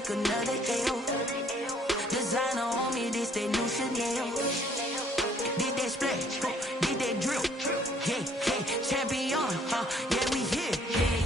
make another L. Designer on me, this that new Chanel. Did that splash, did that drip. Yeah, champion, yeah, we here.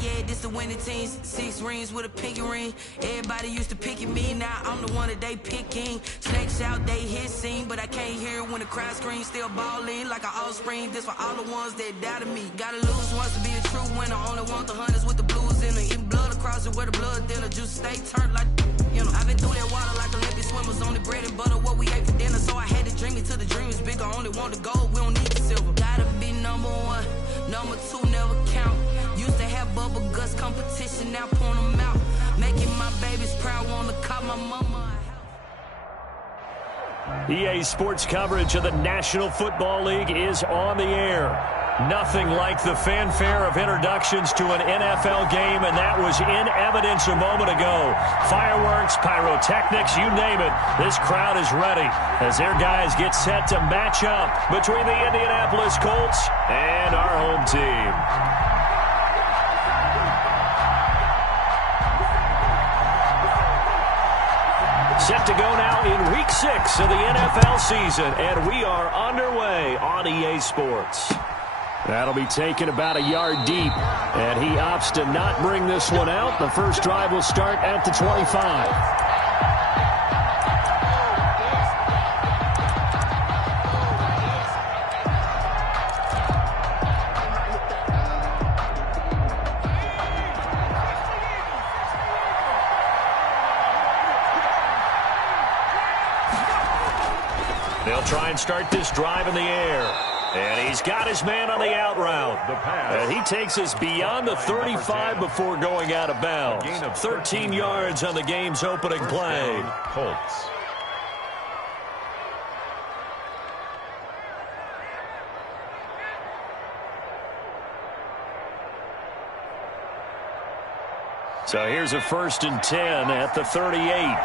Yeah, this the winning teams. 6 rings with a pinky ring. Everybody used to pick at me, now I'm the one that they picking. Snakes out, they hissing, but I can't hear it when the crowd screams. Still balling like an offspring. This for all the ones that doubted me. Gotta lose once to be a true winner. Only want the hunters with the blues in it. Eating blood across it where the blood thinner. Juice stay turned like, you know. I've been through that water like Olympic swimmers. Only bread and butter, what we ate for dinner. So I had to dream it till the dream is bigger. Only want the gold, we don't need the silver. Gotta be number 1, number 2 never count. Used to have bubble guts competition, now point them out. Making my babies proud, wanna call my mama. EA Sports coverage of the National Football League is on the air. Nothing like the fanfare of introductions to an NFL game, and that was in evidence a moment ago. Fireworks, pyrotechnics, you name it. This crowd is ready as their guys get set to match up between the Indianapolis Colts and our home team. Set to go now in Week 6 of the NFL season, and we are underway on EA Sports. That'll be taken about a yard deep, and he opts to not bring this one out. The first drive will start at the 25. They'll try and start this drive in the air. And he's got his man on the out route. And he takes us beyond the 35 before going out of bounds. 13 yards on the game's opening play. Colts. So here's a 1st and 10 at the 38.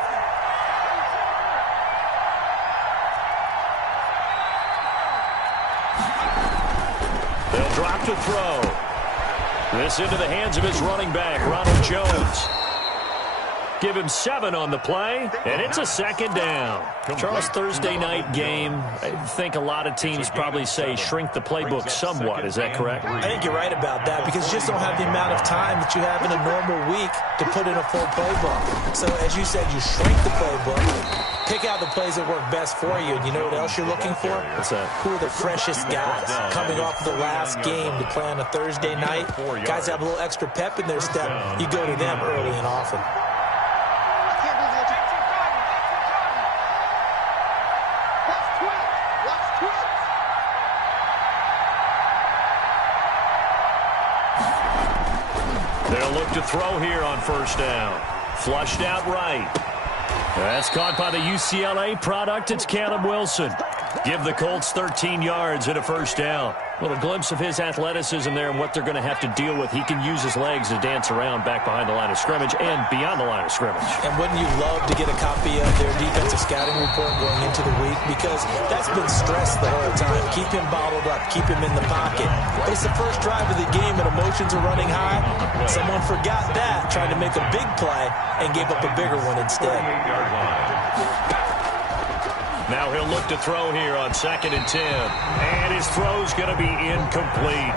Drop to throw. This into the hands of his running back, Ronald Jones. Give him 7 on the play, and it's a 2nd down. Charles, Thursday night game, I think a lot of teams probably say shrink the playbook somewhat. Is that correct? I think you're right about that because you just don't have the amount of time that you have in a normal week to put in a full playbook. So, as you said, you shrink the playbook, pick out the plays that work best for you, and you know what else you're looking for? What's that? Who are the freshest guys coming off the last game to play on a Thursday night? Guys have a little extra pep in their step. You go to them early and often. They'll look to throw here on 1st down. Flushed out right. That's caught by the UCLA product. It's Caleb Wilson. Give the Colts 13 yards and a 1st down. A little glimpse of his athleticism there and what they're going to have to deal with. He can use his legs to dance around back behind the line of scrimmage and beyond the line of scrimmage. And wouldn't you love to get a copy of their defensive scouting report going into the week? Because that's been stressed the whole time. Keep him bottled up. Keep him in the pocket. But it's the first drive of the game and emotions are running high. Someone forgot that, trying to make a big play and gave up a bigger one instead. Now he'll look to throw here on 2nd and 10. And his throw's going to be incomplete.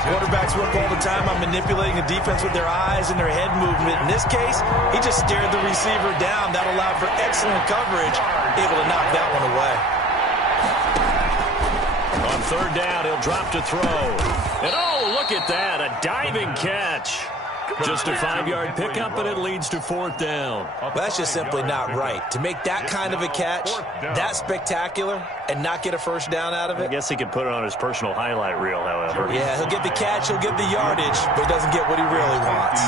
Quarterbacks work all the time on manipulating the defense with their eyes and their head movement. In this case, he just stared the receiver down. That allowed for excellent coverage, able to knock that one away. On 3rd down, he'll drop to throw. And oh, look at that, a diving catch. Just a 5-yard pickup, and it leads to 4th down. Well, that's just simply not right. To make that kind of a catch, that spectacular, and not get a 1st down out of it. I guess he could put it on his personal highlight reel, however. Yeah, he'll get the catch, he'll get the yardage, but he doesn't get what he really wants.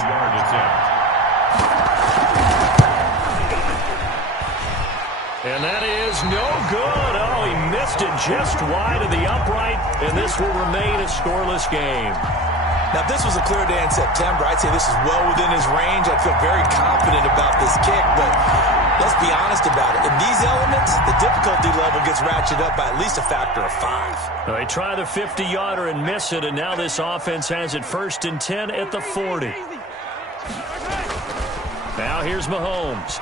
And that is no good. Oh, he missed it just wide of the upright, and this will remain a scoreless game. Now, if this was a clear day in September, I'd say this is well within his range. I'd feel very confident about this kick, but let's be honest about it. In these elements, the difficulty level gets ratcheted up by at least a factor of 5. Well, they try the 50-yarder and miss it, and now this offense has it 1st and 10 at the 40. Now Now here's Mahomes.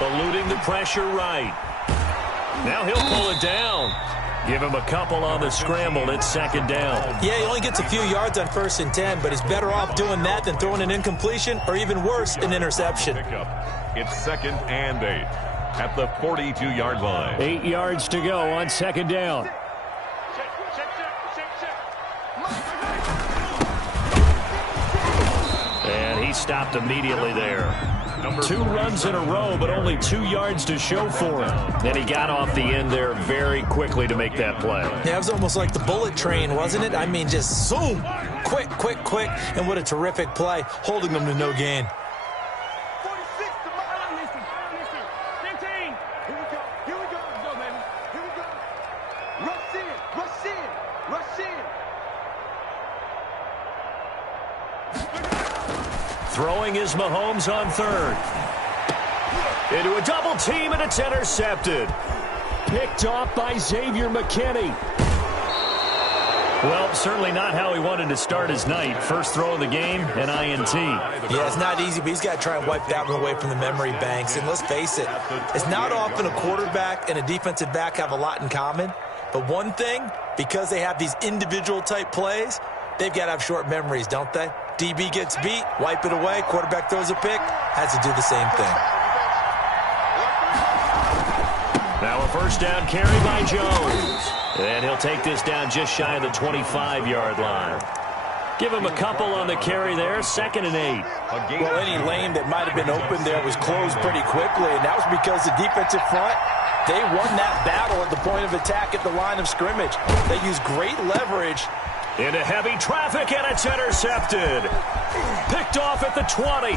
Eluding the pressure right. Now he'll pull it down. Give him a couple on the scramble. It's second down. Yeah, he only gets a few yards on 1st and 10, but he's better off doing that than throwing an incompletion or even worse, an interception. It's 2nd and 8 at the 42-yard line. 8 yards to go on second down. And he stopped immediately there. 2 runs in a row, but only 2 yards to show for him. And he got off the end there very quickly to make that play. Yeah, it was almost like the bullet train, wasn't it? I mean, just zoom. Quick, quick, quick. And what a terrific play, holding them to no gain. 46 to my listen. 15. Here we go. Here we go. Let's go, baby. Here we go. Rush in. Rush in. Rush in. Throwing is Mahomes on 3rd. Into a double team, and it's intercepted. Picked off by Xavier McKinney. Well, certainly not how he wanted to start his night. First throw of the game, an INT. Yeah, it's not easy, but he's got to try and wipe that one away from the memory banks. And let's face it, it's not often a quarterback and a defensive back have a lot in common. But one thing, because they have these individual type plays, they've got to have short memories, don't they? DB gets beat, wipe it away, quarterback throws a pick, has to do the same thing. Now a first down carry by Jones. And he'll take this down just shy of the 25-yard line. Give him a couple on the carry there, 2nd and 8. Well, any lane that might have been open there was closed pretty quickly, and that was because the defensive front, they won that battle at the point of attack at the line of scrimmage. They used great leverage. Into heavy traffic, and it's intercepted. Picked off at the 20.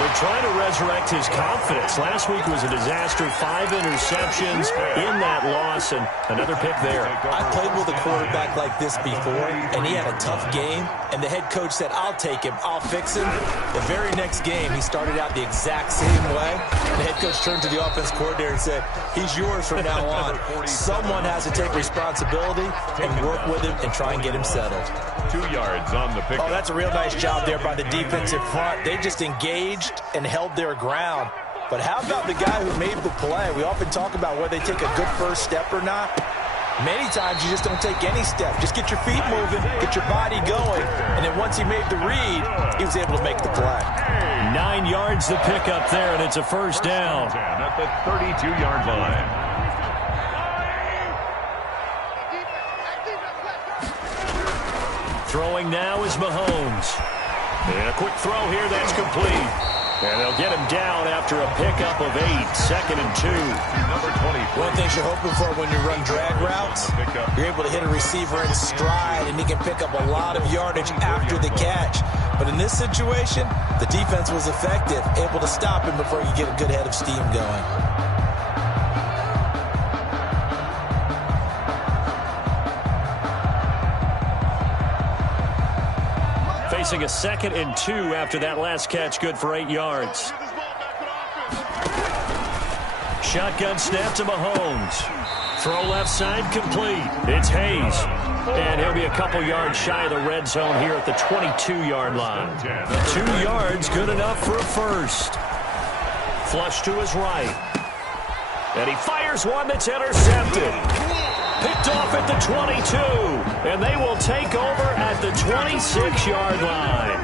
They're trying to resurrect his confidence. Last week was a disaster. 5 interceptions in that loss, and another pick there. I played with a quarterback like this before, and he had a tough game, and the head coach said, I'll take him, I'll fix him. The very next game, he started out the exact same way. The head coach turned to the offense coordinator and said, he's yours from now on. Someone has to take responsibility and work with him and try and get him settled. 2 yards on the pick. Oh, that's a real nice job there by the defensive front. They just engaged and held their ground. But how about the guy who made the play? We often talk about whether they take a good first step or not. Many times you just don't take any step. Just get your feet moving, get your body going. And then once he made the read, he was able to make the play. 9 yards to pick up there, and it's a first down. At the 32-yard line. Throwing now is Mahomes. And a quick throw here, that's complete. And they'll get him down after a pickup of 8, 2nd and 2. Number 20. One thing you're hoping for when you run drag routes, you're able to hit a receiver in stride, and he can pick up a lot of yardage after the catch. But in this situation, the defense was effective, able to stop him before you get a good head of steam going. Facing a 2nd and 2 after that last catch, good for 8 yards. Shotgun snap to Mahomes. Throw left side, complete. It's Hayes. And he'll be a couple yards shy of the red zone here at the 22-yard line. 2 yards, good enough for a first. Flush to his right. And he fires one that's intercepted. Picked off at the 22, and they will take over at the 26-yard line.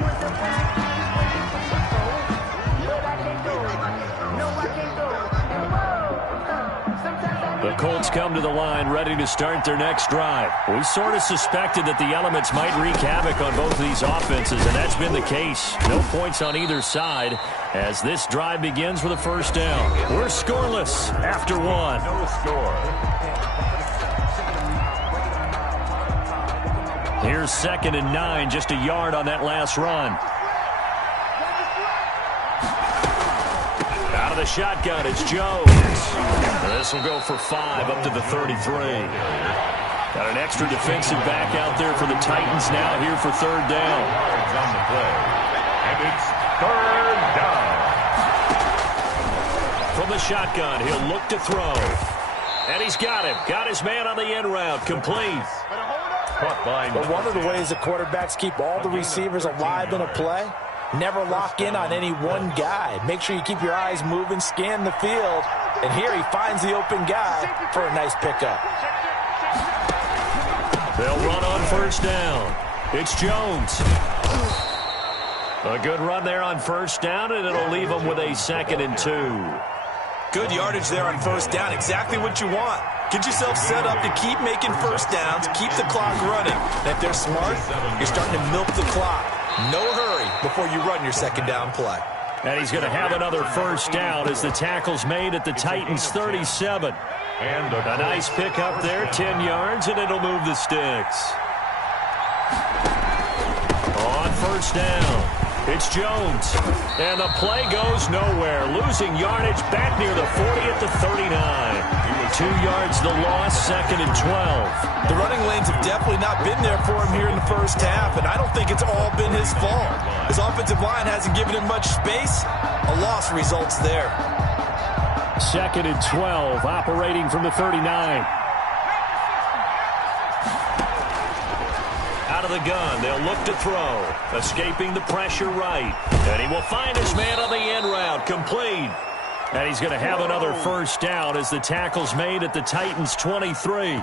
The Colts come to the line ready to start their next drive. We sort of suspected that the elements might wreak havoc on both of these offenses, and that's been the case. No points on either side as this drive begins with a first down. We're scoreless after 1. No score. Here's 2nd and 9, just a yard on that last run. Out of the shotgun, it's Jones. This will go for 5 up to the 33. Got an extra defensive back out there for the Titans now here for 3rd down. Yards on the play. And it's 3rd down. From the shotgun, he'll look to throw. And he's got him. Got his man on the end route. Complete. Caught by But one of the ways the quarterbacks keep all the receivers alive in a play Never lock in on any one guy. Make sure you keep your eyes moving, scan the field. And here he finds the open guy for a nice pickup. They'll run on first down. It's Jones. A good run there on first down, and it'll leave them with a 2nd and 2. Good yardage there on first down. Exactly what you want. Get yourself set up to keep making first downs, keep the clock running. And if they're smart, you're starting to milk the clock. No hurry before you run your 2nd down play. And he's going to have another first down as the tackle's made at the Titans' 37. And a nice pickup there, 10 yards, and it'll move the sticks. On first down, it's Jones. And the play goes nowhere. Losing yardage back near the 40 at the 39. 2 yards the loss, 2nd and 12. The running lanes have definitely not been there for him here in the first half, and I don't think it's all been his fault. His offensive line hasn't given him much space. A loss results there. 2nd and 12, operating from the 39. Out of the gun, they'll look to throw. Escaping the pressure right. And he will find his man on the end route, complete. And he's going to have another first down as the tackle's made at the Titans' 23.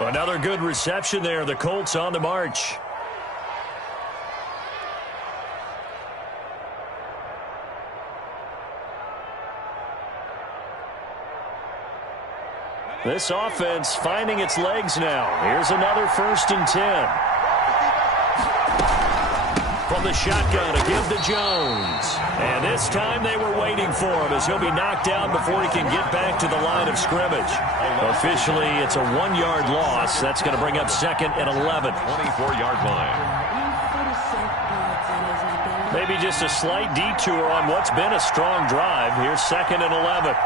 Another good reception there. The Colts on the march. This offense finding its legs now. Here's another 1st and 10. From the shotgun to give to Jones. And this time they were waiting for him as he'll be knocked down before he can get back to the line of scrimmage. Officially, it's a 1-yard loss. That's going to bring up 2nd and 11. 24-yard line. Maybe just a slight detour on what's been a strong drive. Here's 2nd and 11.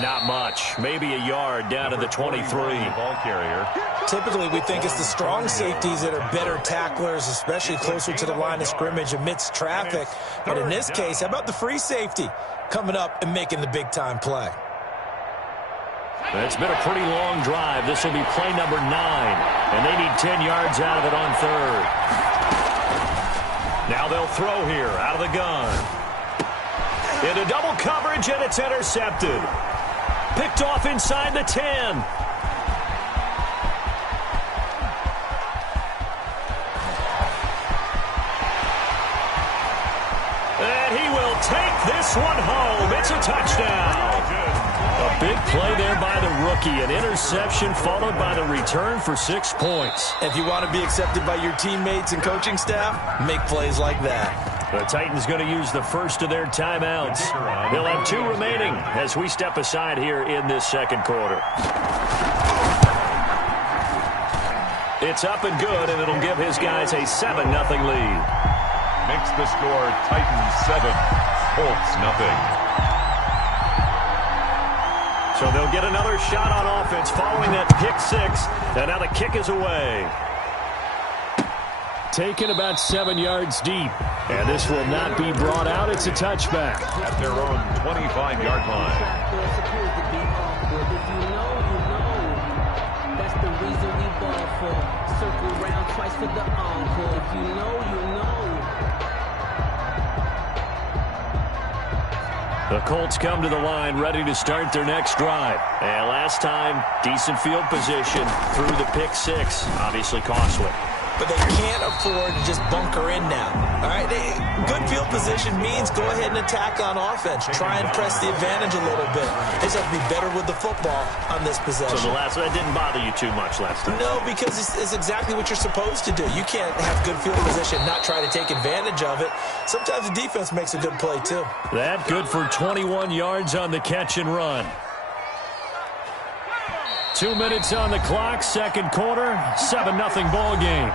Not much. Maybe a yard down to the 23. Ball carrier. Typically, we think it's the strong safeties that are better tacklers, especially closer to the line of scrimmage amidst traffic. But in this case, how about the free safety coming up and making the big-time play? It's been a pretty long drive. This will be play number 9. And they need 10 yards out of it on 3rd. Now they'll throw here out of the gun. Into double coverage, and it's intercepted. Picked off inside the 10. And he will take this one home. It's a touchdown. A big play there by the rookie. An interception followed by the return for 6 points. If you want to be accepted by your teammates and coaching staff, make plays like that. The Titans going to use the first of their timeouts. They'll have 2 remaining as we step aside here in this 2nd quarter. It's up and good, and it'll give his guys a 7-0 lead. Makes the score Titans 7, Colts 0. So they'll get another shot on offense following that pick 6, and now the kick is away. Taken about 7 yards deep. And this will not be brought out. It's a touchback. At their own 25-yard line. That's the reason we ball for. Circle round twice for the encore. If you know, you know. The Colts come to the line ready to start their next drive. And last time, decent field position through the pick 6. Obviously costly. But they can't afford to just bunker in now. All right, good field position means go ahead and attack on offense. Try and press the advantage a little bit. They just have to be better with the football on this possession. So that didn't bother you too much last time? No, because it's exactly what you're supposed to do. You can't have good field position, not try to take advantage of it. Sometimes the defense makes a good play, too. That good for 21 yards on the catch and run. 2 minutes on the clock, 2nd quarter, 7-0 ball game.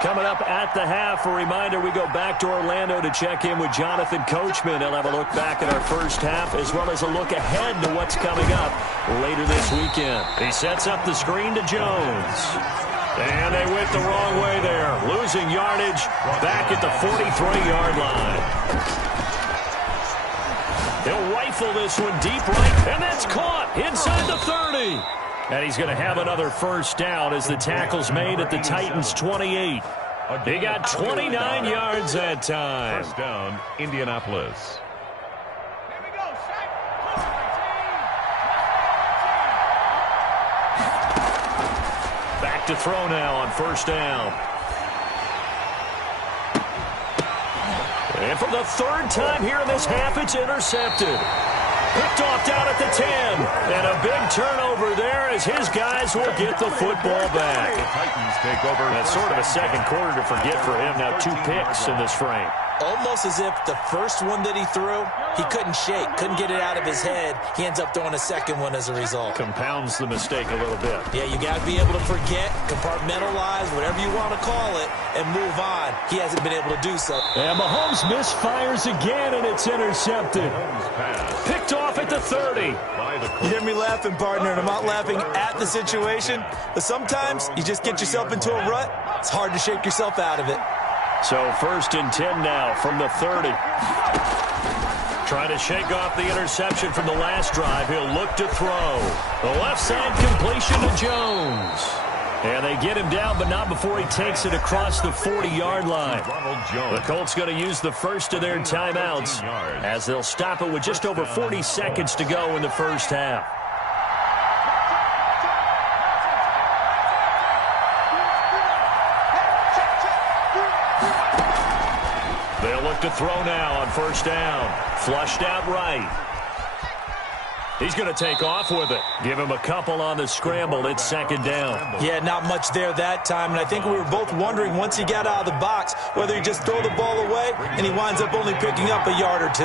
Coming up at the half, a reminder, we go back to Orlando to check in with Jonathan Coachman. He'll have a look back at our first half as well as a look ahead to what's coming up later this weekend. He sets up the screen to Jones. And they went the wrong way there. Losing yardage back at the 43-yard line. He'll rifle this one deep right, and that's caught inside the 30. And he's going to have another first down as the tackle's made at the Titans' 28. He got 29 yards that time. First down, Indianapolis. Back to throw now on first down. And for the third time here in this half, it's intercepted. Picked off down at the 10. And a big turnover there as his guys will get the football back. The Titans take over. That's sort of a second quarter to forget for him. Now 2 picks in this frame. Almost as if the first one that he threw, he couldn't shake, couldn't get it out of his head. He ends up throwing a second one as a result. Compounds the mistake a little bit. Yeah, you got to be able to forget, compartmentalize, whatever you want to call it, and move on. He hasn't been able to do so. And Mahomes misfires again, and it's intercepted. Picked off at the 30. You hear me laughing, partner, and I'm not laughing at the situation, but sometimes you just get yourself into a rut. It's hard to shake yourself out of it. So 1st and 10 now from the 30. Trying to shake off the interception from the last drive. He'll look to throw. The left side completion to Jones. And they get him down, but not before he takes it across the 40-yard line. The Colts going to use the first of their timeouts as they'll stop it with just over 40 seconds to go in the first half. They'll look to throw now on first down. Flushed out right. He's going to take off with it. Give him a couple on the scramble. It's second down. Yeah, not much there that time. And I think we were both wondering once he got out of the box whether he just throw the ball away and he winds up only picking up a yard or 2.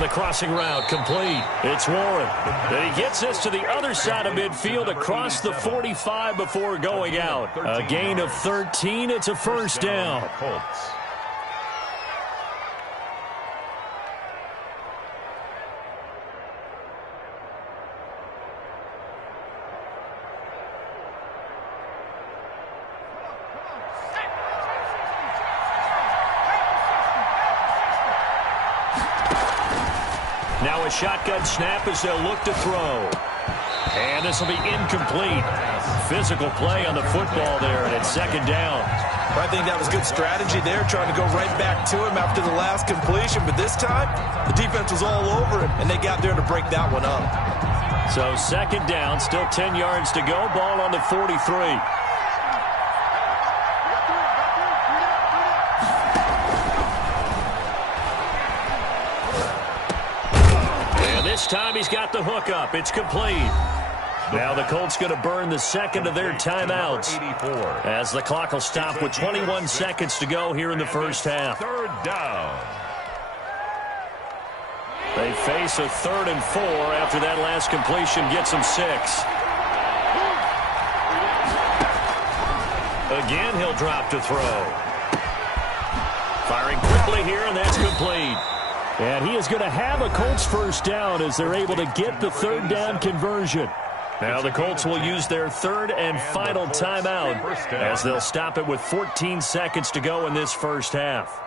The crossing route complete. It's Warren. And he gets this to the other side of midfield across the 45 before going out. A gain of 13. It's a first down. Colts. Now a shotgun snap as they'll look to throw. And this will be incomplete. Physical play on the football there, and it's second down. I think that was good strategy there, trying to go right back to him after the last completion. But this time, the defense was all over him, and they got there to break that one up. So second down, still 10 yards to go. Ball on the 43. This time he's got the hook up. It's complete. Now the Colts going to burn the second of their timeouts as the clock will stop with 21 seconds to go here in the first half. Third down. They face a 3rd and 4 after that last completion gets them 6. Again, he'll drop to throw. Firing quickly here, and that's complete. And he is going to have a Colts first down as they're able to get the 3rd down conversion. Now the Colts will use their 3rd and final timeout as they'll stop it with 14 seconds to go in this first half.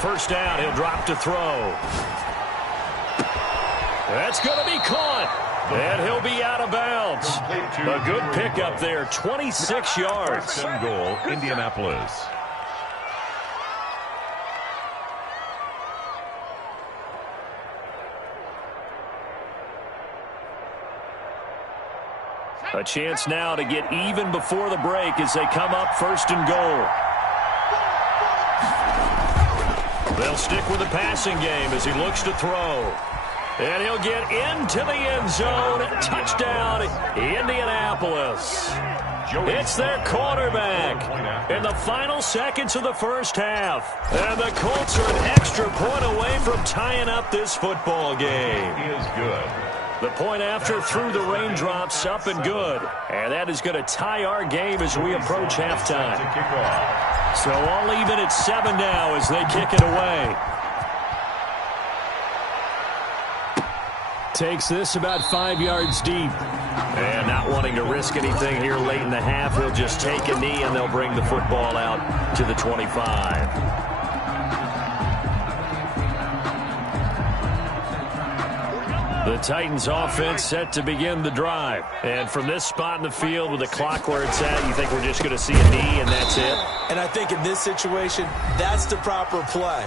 First down, he'll drop to throw. That's going to be caught. And he'll be out of bounds. A good pickup there, 26 yards. First and goal, Indianapolis. A chance now to get even before the break as they come up first and goal. They'll stick with the passing game as he looks to throw. And he'll get into the end zone. Touchdown, Indianapolis. It's their quarterback in the final seconds of the first half. And the Colts are an extra point away from tying up this football game. He is good. The point after through the raindrops, up and good. And that is going to tie our game as we approach halftime. So all even at 7 now as they kick it away. Takes this about 5 yards deep. And not wanting to risk anything here late in the half, he'll just take a knee and they'll bring the football out to the 25. The Titans offense set to begin the drive. And from this spot in the field with the clock where it's at, you think we're just going to see a knee and that's it? And I think in this situation, that's the proper play.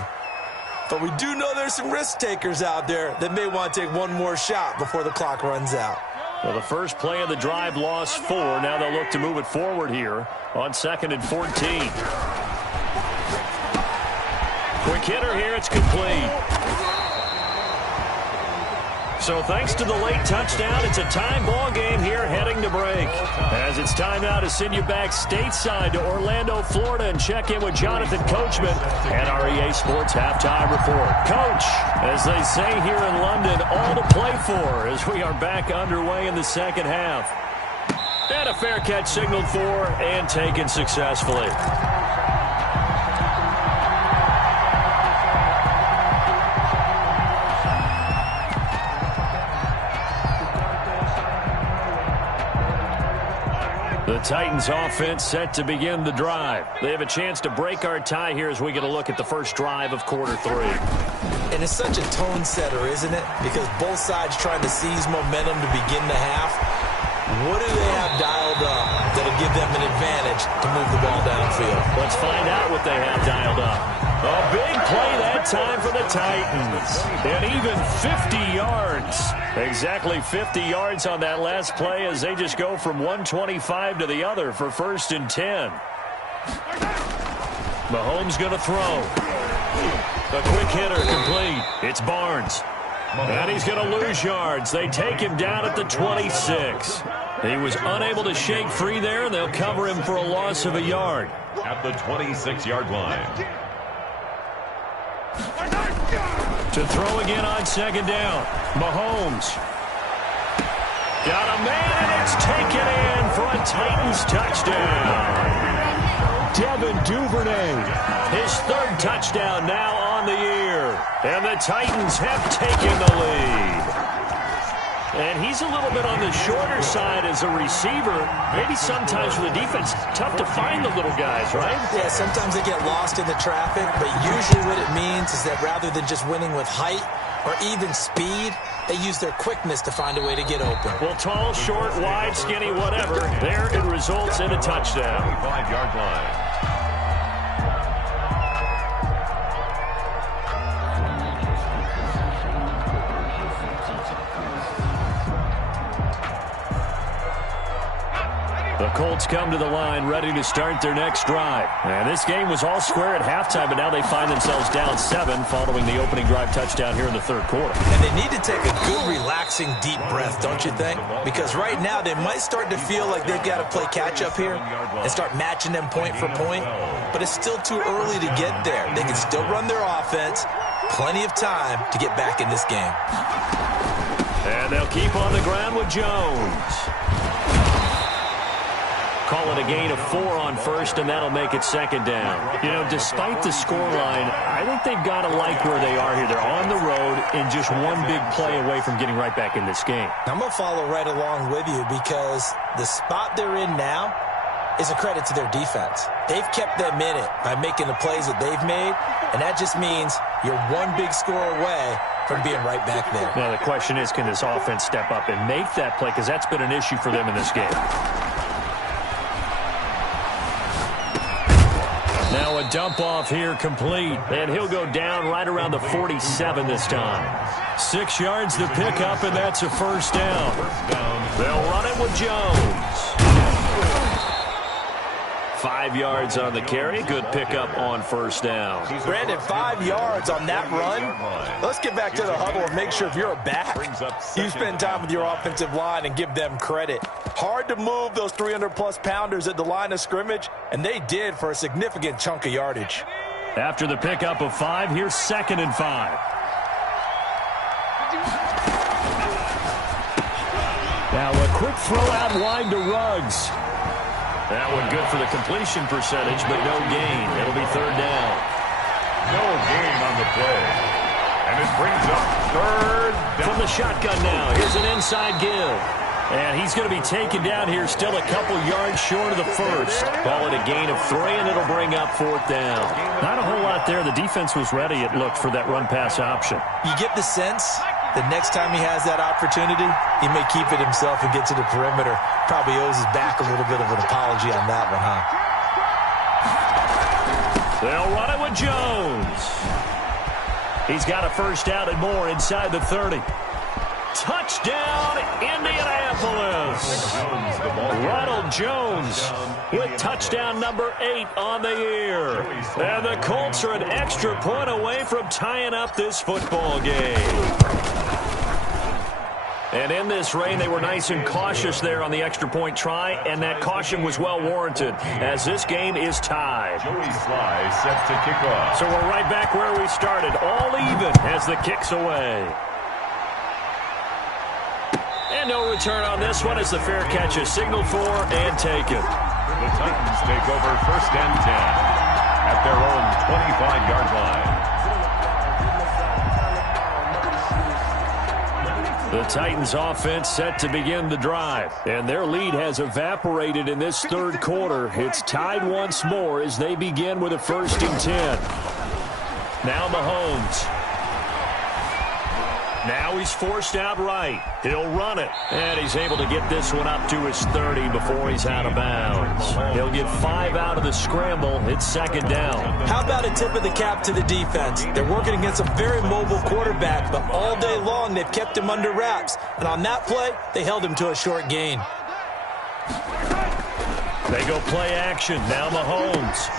But we do know there's some risk takers out there that may want to take one more shot before the clock runs out. Well, the first play of the drive lost 4. Now they'll look to move it forward here on 2nd and 14. Quick hitter here. It's complete. So thanks to the late touchdown, it's a time ball game here heading to break. As it's time now to send you back stateside to Orlando, Florida, and check in with Jonathan Coachman and our EA Sports Halftime Report. Coach, as they say here in London, all to play for as we are back underway in the second half. And a fair catch signaled for and taken successfully. The Titans offense set to begin the drive. They have a chance to break our tie here as we get a look at the first drive of quarter 3. And it's such a tone setter, isn't it? Because both sides trying to seize momentum to begin the half. What do they have dialed up that'll give them an advantage to move the ball downfield? Let's find out what they have dialed up. A big play that time for the Titans. And even 50 yards. Exactly 50 yards on that last play as they just go from 125 to the other for 1st and 10. Mahomes going to throw. A quick hitter complete. It's Barnes. And he's going to lose yards. They take him down at the 26. He was unable to shake free there, and they'll cover him for a loss of a yard. At the 26-yard line. To throw again on 2nd down. Mahomes. Got a man, and it's taken in for a Titans touchdown. Devin Duvernay. His 3rd touchdown now on the year. And the Titans have taken the lead. And he's a little bit on the shorter side as a receiver. Maybe sometimes for the defense, tough to find the little guys, right? Yeah, sometimes they get lost in the traffic, but usually what it means is that rather than just winning with height or even speed, they use their quickness to find a way to get open. Well, tall, short, wide, skinny, whatever, there it results in a touchdown. 5-yard line. The Colts come to the line ready to start their next drive. And this game was all square at halftime, but now they find themselves down 7 following the opening drive touchdown here in the 3rd quarter. And they need to take a good, relaxing, deep breath, don't you think? Because right now they might start to feel like they've got to play catch-up here and start matching them point for point. But it's still too early to get there. They can still run their offense. Plenty of time to get back in this game. And they'll keep on the ground with Jones. Call it a gain of 4 on 1st, and that'll make it 2nd down. You know, despite the scoreline, I think they've got to like where they are here. They're on the road and just one big play away from getting right back in this game. I'm going to follow right along with you because the spot they're in now is a credit to their defense. They've kept them in it by making the plays that they've made, and that just means you're one big score away from being right back there. Now, the question is, can this offense step up and make that play? Because that's been an issue for them in this game. Now a dump off here complete, and he'll go down right around the 47 this time. 6 yards to pick up, and that's a 1st down. They'll run it with Jones. 5 yards on the carry. Good pickup on 1st down. Brandon, 5 yards on that run. Let's get back to the huddle and make sure if you're a back, you spend time with your offensive line and give them credit. Hard to move those 300-plus pounders at the line of scrimmage, and they did for a significant chunk of yardage. After the pickup of 5, here's 2nd and 5. Now a quick throw out wide to Ruggs. That one good for the completion percentage, but no gain. It'll be third down. No gain on the play. And it brings up third down. From the shotgun now, here's an inside give. And he's going to be taken down here, still a couple yards short of the first. Call it a gain of 3, and it'll bring up fourth down. Not a whole lot there. The defense was ready, it looked, for that run-pass option. You get the sense that next time he has that opportunity, he may keep it himself and get to the perimeter. Probably owes his back a little bit of an apology on that one, huh? They'll run it with Jones. He's got a first down and more inside the 30. Touchdown, Indianapolis. Ronald Jones with touchdown number 8 on the year. And the Colts are an extra point away from tying up this football game. And in this rain, they were nice and cautious there on the extra point try, and that caution was well warranted as this game is tied. Joey Sly set to kick off. So we're right back where we started, all even as the kick's away. And no return on this one as the fair catch is signaled for and taken. The Titans take over first and 10 at their own 25-yard line. The Titans offense set to begin the drive, and their lead has evaporated in this third quarter. It's tied once more as they begin with a first and 10. Now Mahomes. Now he's forced out right. He'll run it, and he's able to get this one up to his 30 before he's out of bounds. He'll get 5 out of the scramble. It's second down. How about a tip of the cap to the defense? They're working against a very mobile quarterback, but all day long they've kept him under wraps. And on that play, they held him to a short gain. They go play action. Now Mahomes.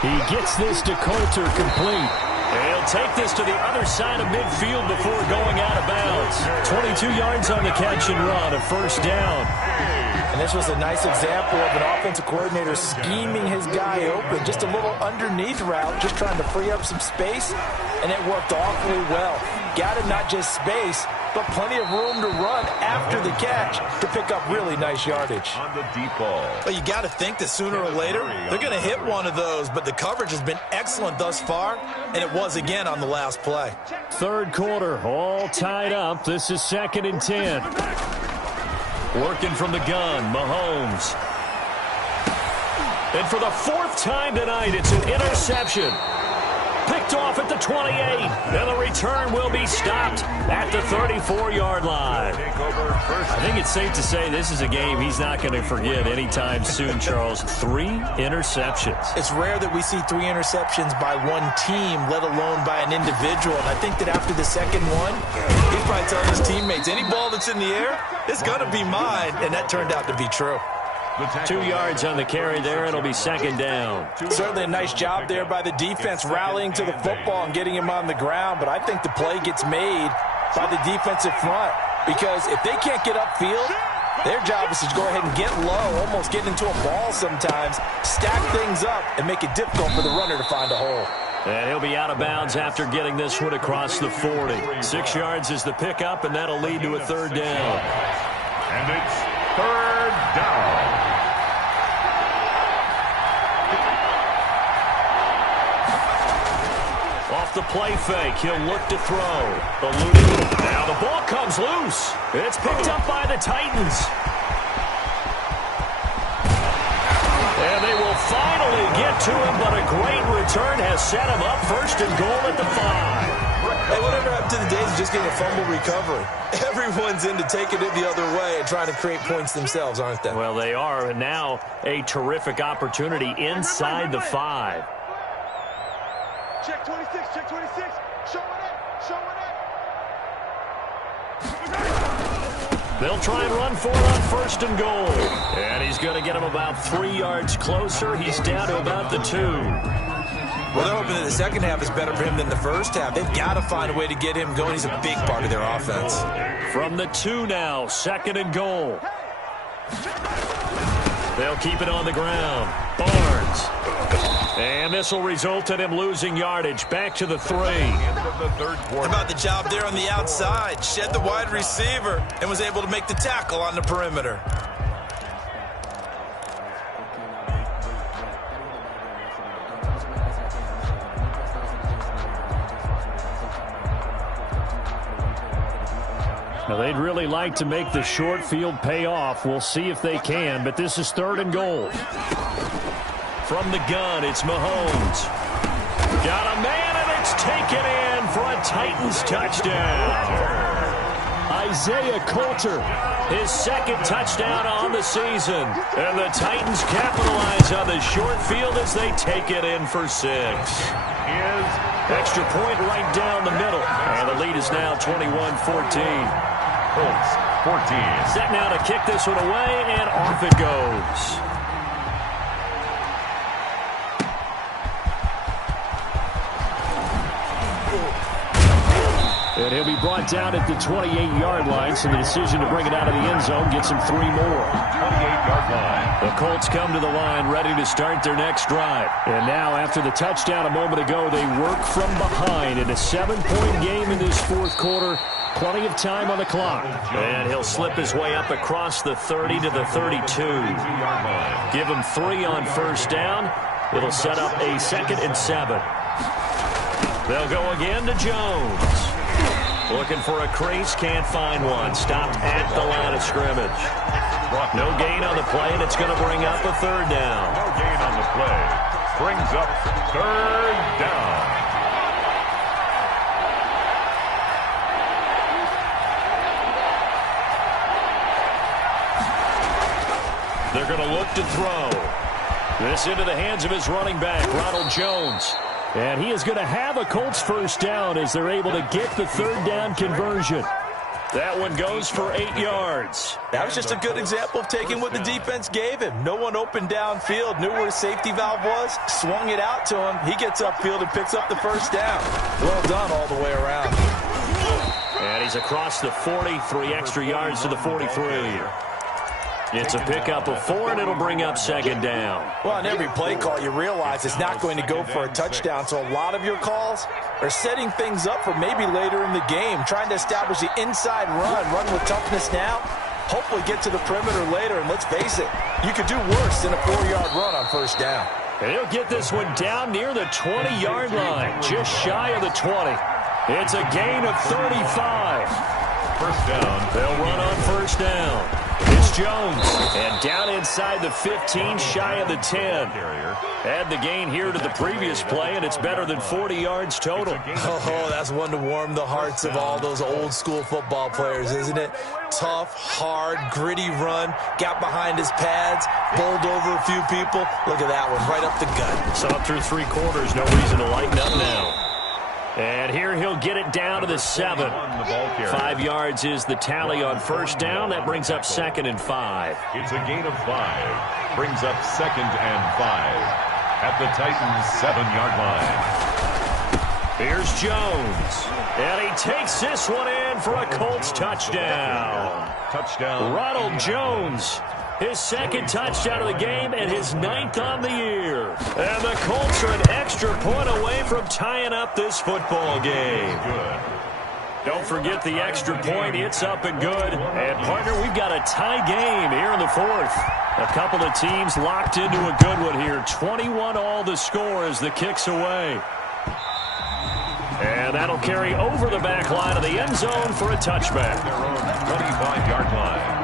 He gets this to Coulter complete. He'll take this to the other side of midfield before going out of bounds. 22 yards on the catch and run, a first down. And this was a nice example of an offensive coordinator scheming his guy open. Just a little underneath route, just trying to free up some space, and it worked awfully well. Got him not just space, but plenty of room to run after the catch to pick up really nice yardage. On the deep ball. But you got to think that sooner or later, they're going to hit one of those, but the coverage has been excellent thus far, and it was again on the last play. Third quarter, all tied up. This is second and 10. Working from the gun, Mahomes. And for the fourth time tonight, it's an interception. Picked off at the 28, and the return will be stopped at the 34-yard line. I think it's safe to say this is a game he's not going to forget anytime soon, Charles. 3 interceptions. It's rare that we see 3 interceptions by one team, let alone by an individual. And I think that after the second one, he's probably telling his teammates, any ball that's in the air, it's going to be mine. And that turned out to be true. 2 yards on the carry there. It'll be second down. Certainly a nice job there by the defense rallying to the football and getting him on the ground. But I think the play gets made by the defensive front because if they can't get upfield, their job is to go ahead and get low, almost get into a ball sometimes, stack things up, and make it difficult for the runner to find a hole. And he'll be out of bounds after getting this one across the 40. 6 yards is the pickup, and that'll lead to a third down. And it's third down. Off the play fake, he'll look to throw. Eluding. Now the ball comes loose. It's picked up by the Titans. And they will finally get to him, but a great return has set him up first and goal at the 5. Hey, whatever happened to the days of just getting a fumble recovery? Everyone's into taking it the other way and trying to create points themselves, aren't they? Well, they are, and now a terrific opportunity inside the 5. Check 26, check 26. Show it up, show it up. They'll try and run for it on first and goal. And he's going to get him about 3 yards closer. He's down to about the 2. Well, they're hoping that the second half is better for him than the first half. They've got to find a way to get him going. He's a big part of their offense. From the 2 now, second and goal. They'll keep it on the ground. Barnes. And this will result in him losing yardage. Back to the 3. End of the third quarter. How about the job there on the outside? Shed the wide receiver and was able to make the tackle on the perimeter. Now, they'd really like to make the short field pay off. We'll see if they can, but this is 3rd and goal. From the gun, it's Mahomes. Got a man, and it's taken in for a Titans touchdown. Isaiah Coulter, his 2nd touchdown on the season. And the Titans capitalize on the short field as they take it in for 6. Extra point right down the middle. And the lead is now 21-14. Colts 14. Set now to kick this one away, and off it goes. And he'll be brought down at the 28-yard line, so the decision to bring it out of the end zone gets him 3 more. 28-yard line. The Colts come to the line ready to start their next drive. And now, after the touchdown a moment ago, they work from behind in a 7-point game in this 4th quarter. Plenty of time on the clock. And he'll slip his way up across the 30 to the 32. Give him 3 on 1st down. It'll set up a 2nd and 7. They'll go again to Jones. Looking for a crease, can't find one. Stopped at the line of scrimmage. No gain on the play, and it's going to bring up a 3rd down. No gain on the play. Brings up 3rd down. They're going to look to throw. This into the hands of his running back, Ronald Jones. And he is going to have a Colts 1st down as they're able to get the 3rd down conversion. That one goes for 8 yards. That was just a good example of taking what the defense gave him. No one open downfield, knew where his safety valve was, swung it out to him. He gets upfield and picks up the 1st down. Well done all the way around. And he's across the 40, 3 extra yards to the 43. It's a pickup of 4, and it'll bring up 2nd down. Well, on every play call, you realize it's not going to go for a touchdown. So a lot of your calls are setting things up for maybe later in the game, trying to establish the inside run with toughness now, hopefully get to the perimeter later. And let's face it, you could do worse than a 4-yard run on 1st down. And he'll get this one down near the 20-yard line, just shy of the 20. It's a gain of 35. 1st down. They'll run on 1st down. It's Jones, and down inside the 15, shy of the 10. Add the gain here to the previous play, and it's better than 40 yards total. Oh, that's one to warm the hearts of all those old-school football players, isn't it? Tough, hard, gritty run, got behind his pads, bowled over a few people. Look at that one, right up the gut. Saw through 3 quarters, no reason to lighten up now. And here he'll get it down to the 7. 5 yards is the tally on 1st down. That brings up 2nd and 5. It's a gain of 5. Brings up 2nd and 5 at the Titans' 7-yard line. Here's Jones. And he takes this one in for a Colts touchdown. Touchdown. Ronald Jones. His 2nd touchdown of the game and his 9th on the year. And the Colts are an extra point away from tying up this football game. Good. Don't forget the extra point. It's up and good. And, partner, we've got a tie game here in the 4th. A couple of teams locked into a good one here. 21-all the score as the kick's away. And that'll carry over the back line of the end zone for a touchback. Their own 25-yard line.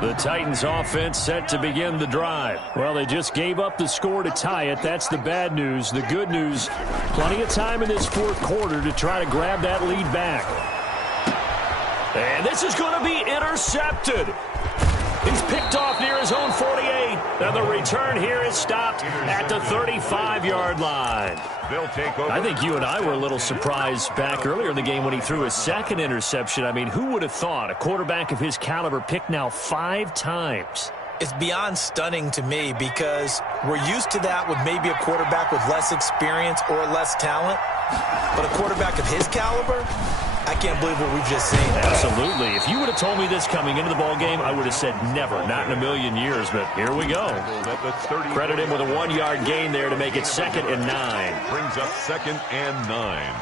The Titans offense set to begin the drive. Well, they just gave up the score to tie it. That's the bad news. The good news, plenty of time in this 4th quarter to try to grab that lead back. And this is going to be intercepted. He's picked off near his own 48. And the return here is stopped at the 35-yard line. They'll take over. I think you and I were a little surprised back earlier in the game when he threw his 2nd interception. I mean, who would have thought a quarterback of his caliber picked now 5 times? It's beyond stunning to me because we're used to that with maybe a quarterback with less experience or less talent. But a quarterback of his caliber, I can't believe what we've just seen. Absolutely. If you would have told me this coming into the ball game, I would have said never, not in a million years, but here we go. Credit him with a 1-yard gain there to make it 2nd and 9. Brings up 2nd and 9.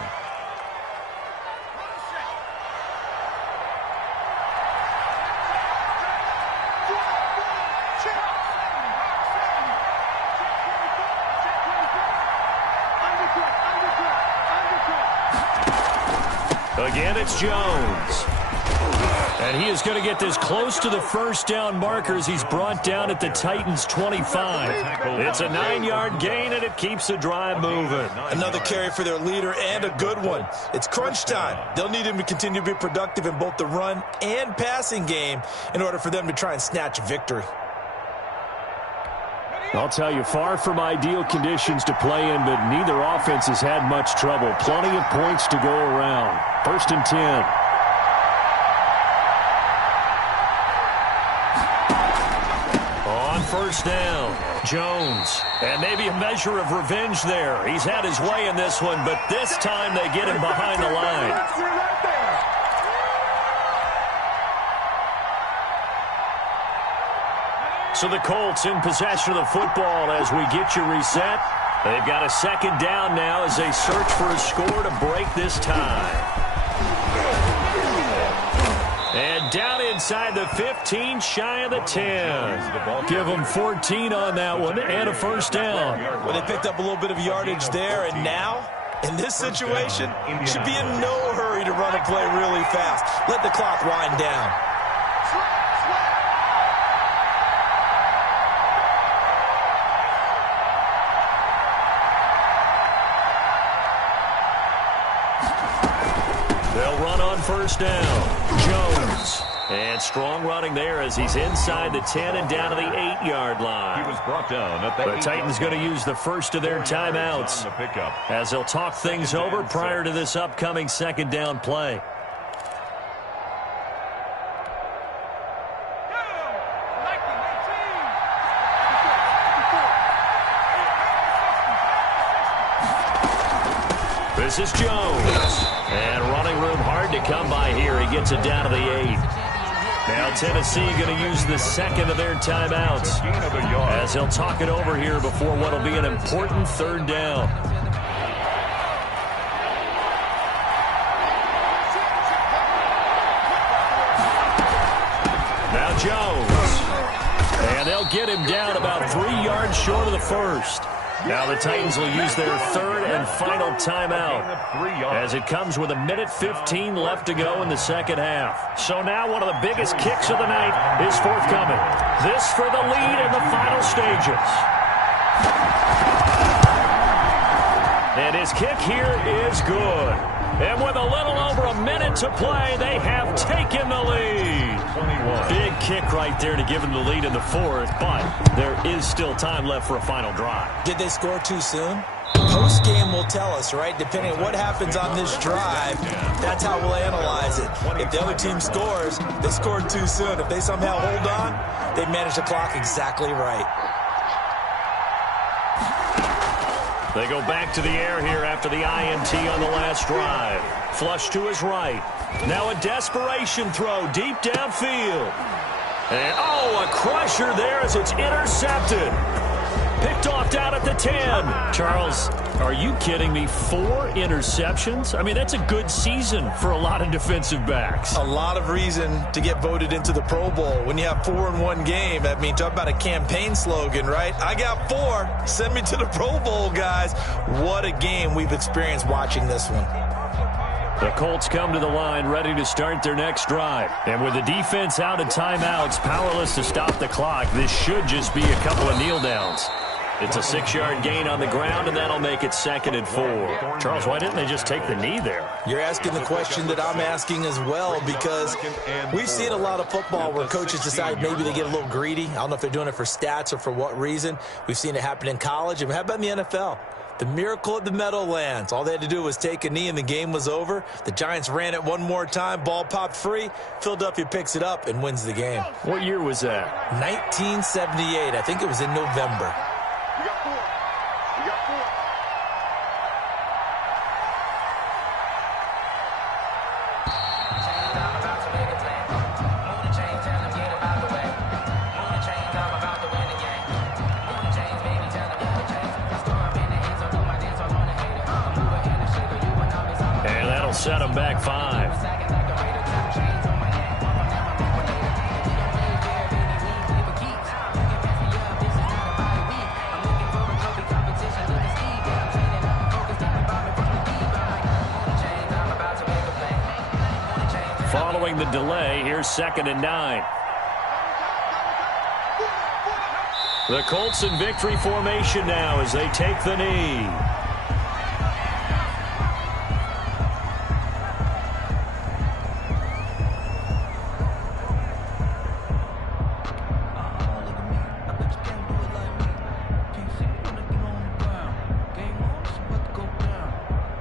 Again, it's Jones. And he is going to get this close to the first down markers. He's brought down at the Titans' 25. It's a 9-yard gain, and it keeps the drive moving. Another carry for their leader, and a good one. It's crunch time. They'll need him to continue to be productive in both the run and passing game in order for them to try and snatch a victory. I'll tell you, far from ideal conditions to play in, but neither offense has had much trouble. Plenty of points to go around. 1st and 10. On 1st down, Jones. And maybe a measure of revenge there. He's had his way in this one, but this time they get him behind the line. So the Colts in possession of the football as we get you reset. They've got a 2nd down now as they search for a score to break this tie. And down inside the 15, shy of the 10. Give them 14 on that one and a 1st down. Well, they picked up a little bit of yardage there, and now, in this situation, should be in no hurry to run a play really fast. Let the clock wind down. They'll run on 1st down. Jones. And strong running there as he's inside the 10 and down to the 8-yard line. He was brought down at the Titans going to use the first of their timeouts as they'll talk things over prior to this upcoming 2nd down play. This is Jones. And running room hard to come by here. He gets it down to the 8. Now Tennessee going to use the 2nd of their timeouts as they'll talk it over here before what will be an important 3rd down. Now Jones. And they'll get him down about 3 yards short of the 1st. Now the Titans will use their 3rd and final timeout as it comes with 1:15 left to go in the 2nd half. So now one of the biggest kicks of the night is forthcoming. This for the lead in the final stages. And his kick here is good. And with a little over a minute to play, they have taken the lead. 21. Big kick right there to give them the lead in the 4th, but there is still time left for a final drive. Did they score too soon? Post-game will tell us, right? Depending on what happens on this drive, that's how we'll analyze it. If the other team scores, they scored too soon. If they somehow hold on, they managed the clock exactly right. They go back to the air here after the INT on the last drive. Flush to his right. Now a desperation throw deep downfield. And, a crusher there as it's intercepted. Picked off down at the 10. Charles, are you kidding me? 4 interceptions? I mean, that's a good season for a lot of defensive backs. A lot of reason to get voted into the Pro Bowl. When you have 4 in one game, I mean, talk about a campaign slogan, right? I got 4. Send me to the Pro Bowl, guys. What a game we've experienced watching this one. The Colts come to the line ready to start their next drive. And with the defense out of timeouts, powerless to stop the clock, this should just be a couple of kneel downs. It's a 6-yard gain on the ground, and that'll make it 2nd and 4. Charles, why didn't they just take the knee there? You're asking the question that I'm asking as well, because we've seen a lot of football where coaches decide maybe they get a little greedy. I don't know if they're doing it for stats or for what reason. We've seen it happen in college. And how about in the NFL? The miracle at the Meadowlands. All they had to do was take a knee and the game was over. The Giants ran it one more time. Ball popped free. Philadelphia picks it up and wins the game. What year was that? 1978. I think it was in November. You got 4. You got 4. and 5. Following the delay, here's 2nd and 9. The Colts in victory formation now as they take the knee.